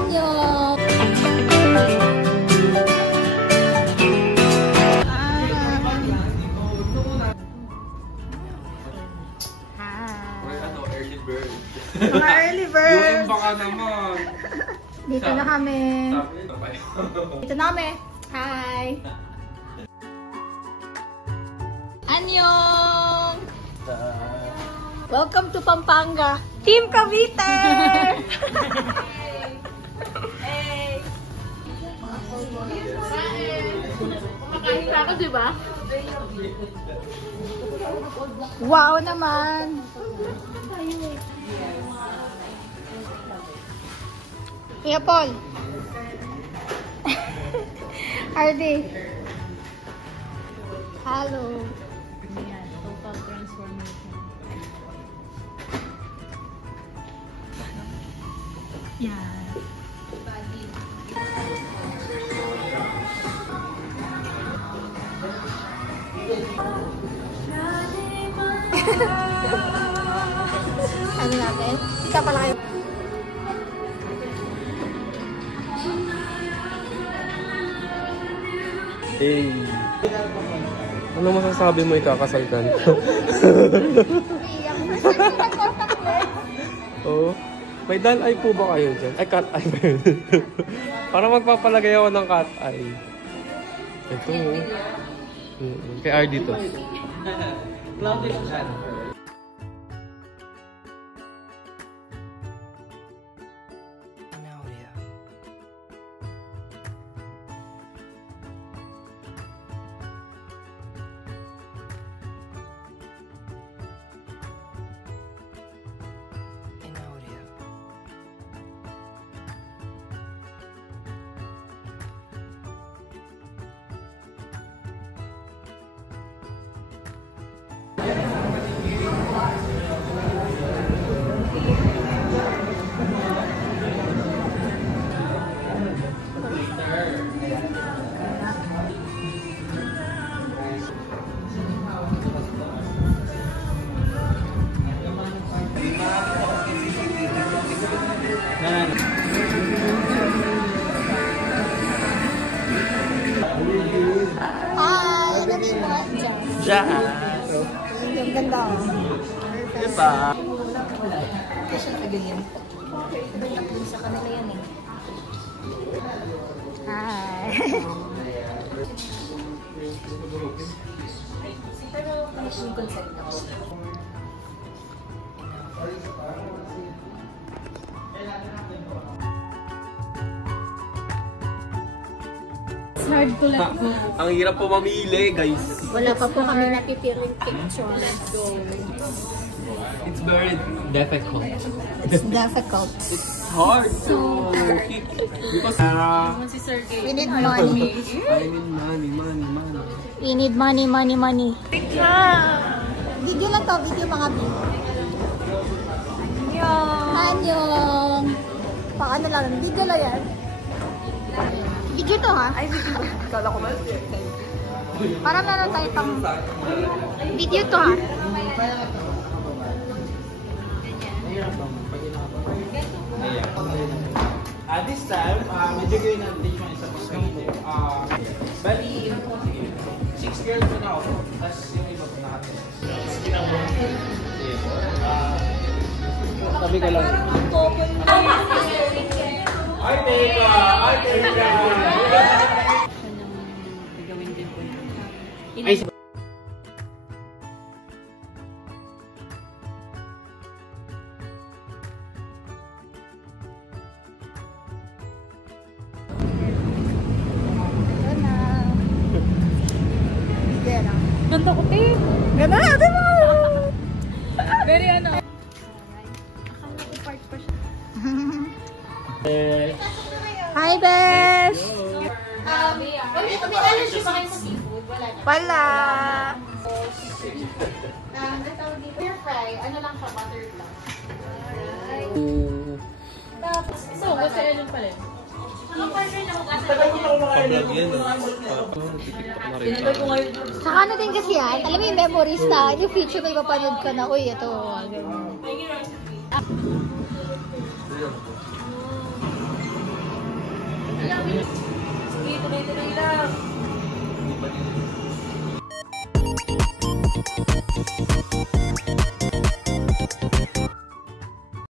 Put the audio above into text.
Annyeong! Early bird. Mga early birds! Yung baka naman. Dito na kami. Dito na kami. Hi! Annyeong! Welcome to Pampanga! Team Cavite! Hey! Kumakain ka ako, diba? Wow naman! Kuya Paul! Hardy! Hello! Ayan, total transformation. Yan. Ano natin? Isa pala kayo. Hey! Ano masasabi mo ikakasal ka na? Oo. May dal-eye po ba kayo dyan? Ay, cat-eye ba yun? Para magpapalagay ako ng cat-eye. Ito. Kay RD to. Hi! Nandito mo at dyan. Diyan! Yung ganda oh. Diba? Kasi siya ganyan. Tatlong sa kanila yan eh. Hi! Pero finishing consent ako. Hard to let go. Ang hirap po mamili, guys. Wala pa po kami napipiling pictures. It's very difficult. It's difficult. It's hard to pick. Because Si Sir Gay. We need money. I need money. We need money. Video lang to, video mga video. Annyeong! Paano lang, video lang yan. Video to ha? Ay, video. Kala ko ba? Para meron tayo pang video to ha? At this time, medyo gawin natin yung isa mas video. Bali, 6 girls po na ako. Tapos yung iba po natin. Sabi ka lang. Ay, teka! Gagawin din po yun. Ay, Ganda ko, te. Ganda na, diba? Very ano. Akala ko part pa siya. Hi, Besh! Ano siya ba kayo sa seafood? Wala! Stir fry, ano lang siya, buttered lang. So, gusto yun yung pala. Ang partner na Pag-vlog yan. TikTok na rin. Saka ano din kasi yan, alam mo yung memories na, yung future may mapanood ka na, uy, ito. Sige, tuloy-tuloy lang.